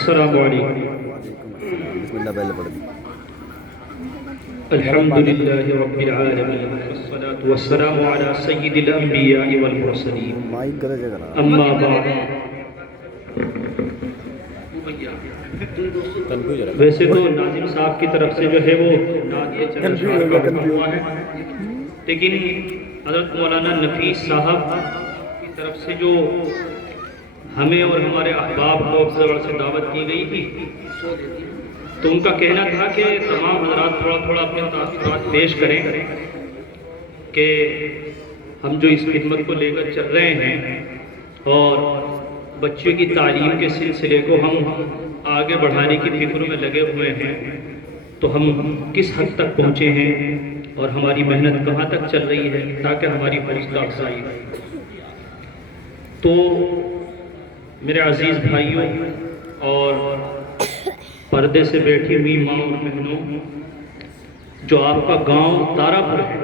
السلام علیکم۔ بسم اللہ پہلے پڑھ دی۔ الحمد للہ رب العالمین والصلاة والسلام علی سید الانبیاء والمرسلین، مائک گرے جگہ اما بعد۔ ویسے تو ناظم صاحب کی طرف سے جو ہے وہ نعت چند اشعار کا حکم ہوا ہے، لیکن حضرت مولانا نفیس صاحب کی طرف سے جو ہمیں اور ہمارے احباب کو سے دعوت کی گئی تھی، تو ان کا کہنا تھا کہ تمام حضرات تھوڑا تھوڑا اپنے تاثرات پیش کریں کہ ہم جو اس خدمت کو لے کر چل رہے ہیں اور بچیوں کی تعلیم کے سلسلے کو ہم آگے بڑھانے کی فکر میں لگے ہوئے ہیں، تو ہم کس حد تک پہنچے ہیں اور ہماری محنت کہاں تک چل رہی ہے تاکہ ہماری حوصلہ افزائی ہو۔ تو میرے عزیز بھائیوں اور پردے سے بیٹھی ہوئی ماں اور بہنوں، جو آپ کا گاؤں تارا پور ہے،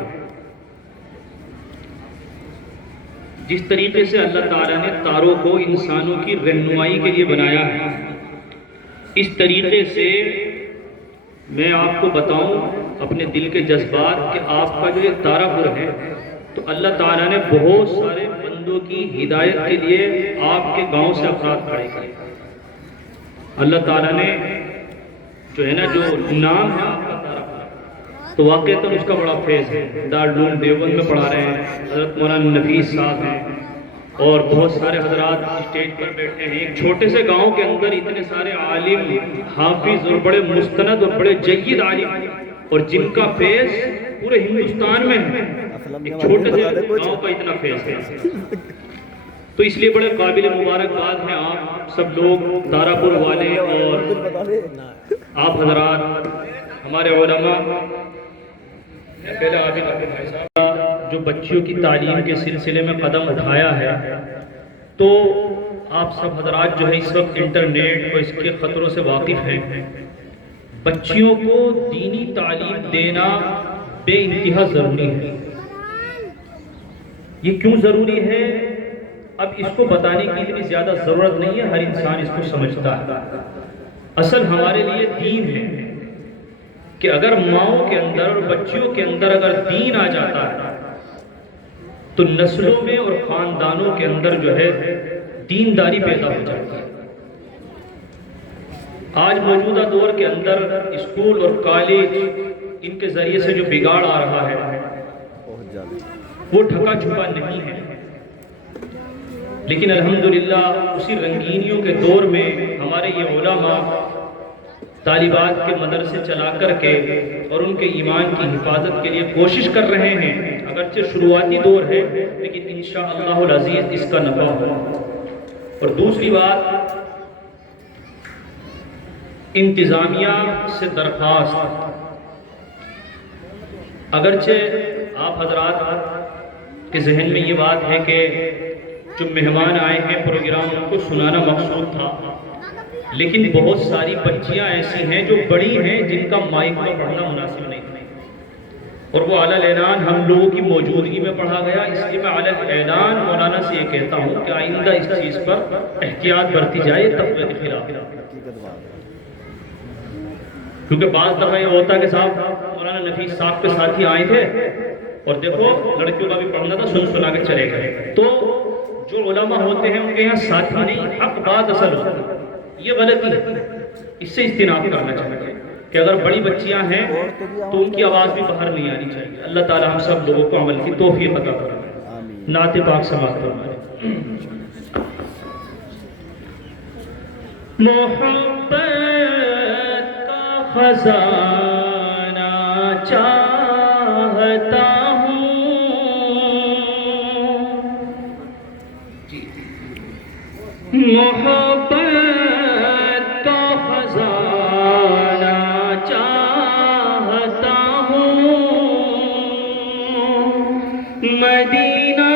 جس طریقے سے اللہ تعالیٰ نے تاروں کو انسانوں کی رہنمائی کے لیے بنایا ہے، اس طریقے سے میں آپ کو بتاؤں اپنے دل کے جذبات کہ آپ کا جو یہ تارا پور ہے، تو اللہ تعالیٰ نے بہت سارے بندوں کی ہدایت کے لیے آپ کے گاؤں سے افراد کھڑے کرے۔ اللہ تعالیٰ نے جو ہے نا جو نام ہے آپ کا تارا پور، تو واقعتاً اس کا بڑا فیض ہے۔ دارالعلوم دیوبند میں پڑھا رہے ہیں حضرت مولانا نفیس صاحب ہیں، اور بہت سارے حضرات اسٹیج پر بیٹھے ہیں۔ ایک چھوٹے سے گاؤں کے اندر اتنے سارے عالم، حافظ اور بڑے مستند اور بڑے جید عالم، اور جن کا فیض پورے ہندوستان میں ہے، ایک چھوٹے سے گاؤں کا اتنا فیض ہے۔ تو اس لیے بڑے قابل مبارکباد ہیں آپ سب لوگ تارا پور والے، اور آپ حضرات ہمارے علماء، پہلے عابد اپنے بھائی صاحب جو بچیوں کی تعلیم کے سلسلے میں قدم اٹھایا ہے، تو آپ سب حضرات جو ہے اس وقت انٹرنیٹ اور اس کے خطروں سے واقف ہیں۔ بچیوں کو دینی تعلیم دینا بے انتہا ضروری ہے۔ یہ کیوں ضروری ہے؟ اب اس کو بتانے کی اتنی زیادہ ضرورت نہیں ہے، ہر انسان اس کو سمجھتا ہے۔ اصل ہمارے لیے دین ہے کہ اگر ماؤں کے اندر اور بچیوں کے اندر اگر دین آ جاتا ہے تو نسلوں میں اور خاندانوں کے اندر جو ہے دینداری پیدا ہو جاتی ہے۔ آج موجودہ دور کے اندر اسکول اور کالج ان کے ذریعے سے جو بگاڑ آ رہا ہے وہ ڈھکا چھپا نہیں ہے، لیکن الحمدللہ اسی رنگینیوں کے دور میں ہمارے یہ علماء طالبات کے مدرسے چلا کر کے اور ان کے ایمان کی حفاظت کے لیے کوشش کر رہے ہیں، اگرچہ شروعاتی دور ہے لیکن انشاءاللہ العزیز اس کا نفع ہو۔ اور دوسری بات، انتظامیہ سے درخواست، اگرچہ آپ حضرات کے ذہن میں یہ بات ہے کہ جو مہمان آئے ہیں پروگرام ان کو سنانا مقصود تھا، لیکن بہت ساری بچیاں ایسی ہیں جو بڑی ہیں جن کا مائک پر پڑھنا مناسب نہیں تھا، اور وہ اعلیٰ اعلان ہم لوگوں کی موجودگی میں پڑھا گیا۔ اس لیے میں اعلیٰ اعلان مولانا سے یہ کہتا ہوں کہ آئندہ اس چیز پر احتیاط برتی جائے تقوی کے خلاف، کیونکہ بعض دفعہ یہ ہوتا ہے کہ صاحب مولانا نفیس صاحب کے ساتھی آئے تھے اور دیکھو لڑکیوں کا بھی پڑھنا تھا، سنا کے چلے گئے۔ تو جو علماء ہوتے ہیں ان کے یہاں ساتھی نہیں، حق بات اصل ہوتا ہے، یہ غلطی ہے، اس سے اجتناب کرنا چاہیے کہ اگر بڑی بچیاں ہیں تو ان کی آواز بھی باہر نہیں آنی چاہیے۔ اللہ تعالی ہم سب لوگوں کو عمل کی توفیق عطا فرمائے۔ نعت پاک سماعت فرمائے۔ محبت کا خزانہ چاہتا ہوں، محبت کا خزانہ چاہتا ہوں، مدینہ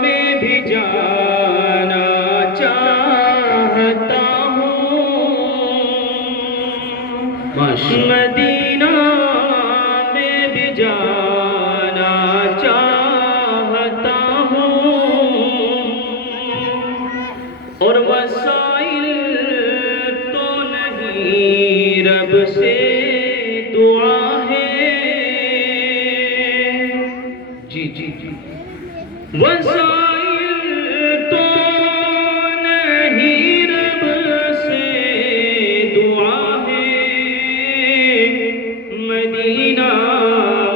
میں بھی جانا چاہتا ہوں، مدینہ میں بھی جانا چاہتا ہوں، اور وسائل رب سے دعا ہے جی جی جی وسائل تو نہیں رب سے دعا ہے مدینہ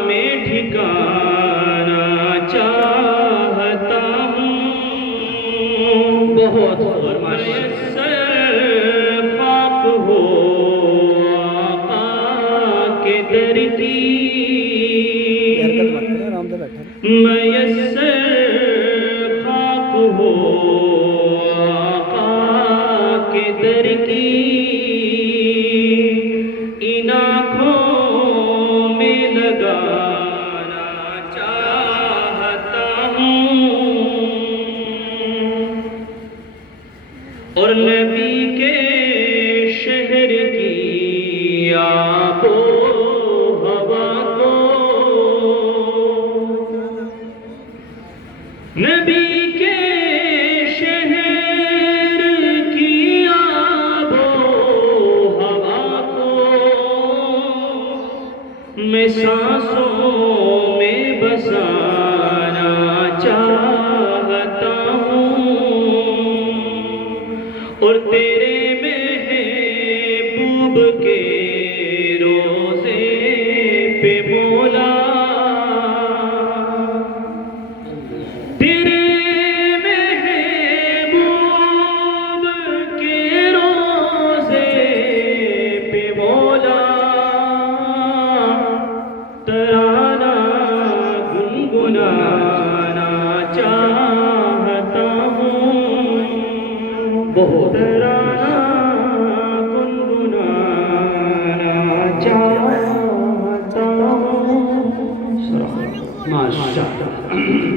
میں ٹھکانا چاہتا ہوں بہت خاک ہو آقا کے در کی حرکت مت کریں آرام سے بیٹھے رہیں۔ میسر خاک ہو آقا کے در کی ان آنکھوں میں لگانا چاہتا ہوں اور نبی کے شہر کی آب و ہوا کو نبی کے شہر کی آب و ہوا کو میں سانسوں میں بسانا چاہتا ہوں اور تیرے محبوب کے روزے پہ مولا تیرے محبوب کے روزے پہ مولا ترانہ گنگنانا چاہتا ہوں بہت ترانہ گنگنانا چاہتا ہوں ماشاءاللہ